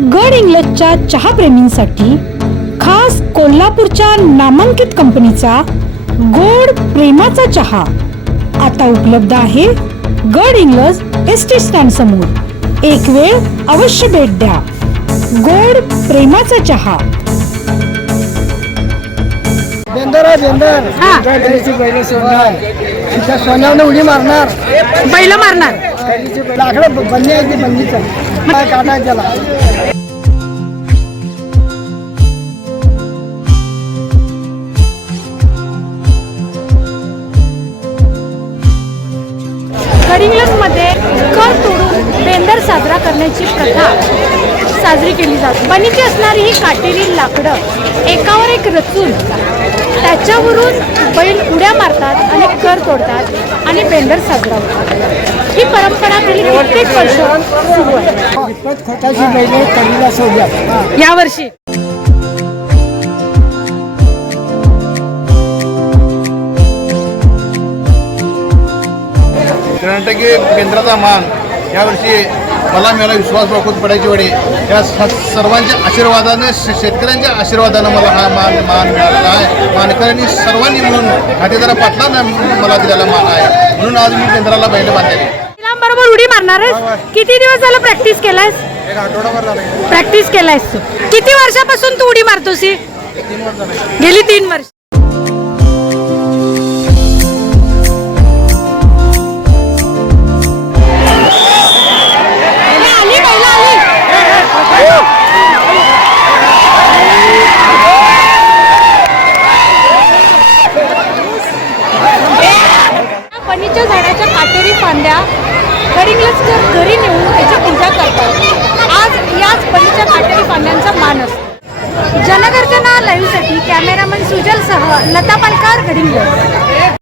गड इंग्लजच्या चहाप्रेमींसाठी खास कोल्हापूरच्या नामांकित कंपनीचा गोड प्रेमाचा चहा आता उपलब्ध आहे गड इंग्लज एस टी स्टँड समोर. एक वेळ अवश्य भेट द्या. गोड प्रेमाचा चहा. बेंदर हा. बैल सोडणार तिच्या उडी मारणार. बैल मारणार. बैल लाकडं ब- बंदी आहे ती बंदीचं. काय काढाय त्याला मध्ये कर तोडून बेंदर साजरा करण्याची प्रथा साजरी केली जाते. बनीची असणारी ही काटेरी लाकडं एकावर एक रचून त्याच्यावरून बैल उड्या मारतात आणि कर तोडतात आणि बेंदर साजरा होतो ही परंपरा गेली कित्येक वर्ष सुरू आहे. यावर्षी कर्नाटकी केंद्राचा मान यावर्षी मला मिळाला विश्वास बाळकूत पडायची वडे. या सर्वांच्या आशीर्वादाने शेतकऱ्यांच्या आशीर्वादानं मला हा मान मान मिळालेला आहे. मानकऱ्यांनी सर्वांनी मिळून खातेदारा पाटलांना मला दिलेला मान आहे. म्हणून आज मी केंद्राला बैल बांधलेले बरोबर उडी मारणार किती दिवस झालं प्रॅक्टिस केलायस? झाला. प्रॅक्टिस केलायस तू. किती वर्षापासून तू उडी मारतोस? गेली तीन वर्ष. पणीच्या झाडाच्या काटेरी फांद्या गडिंग्लजकर घरी नेऊन त्याची पूजा करतात. आज याच पणीच्या काटेरी फांद्यांचा मान असतो. जनगर्जना लाईव्हसाठी कॅमेरामन सुजलसह लता पालकार गडिंग्लज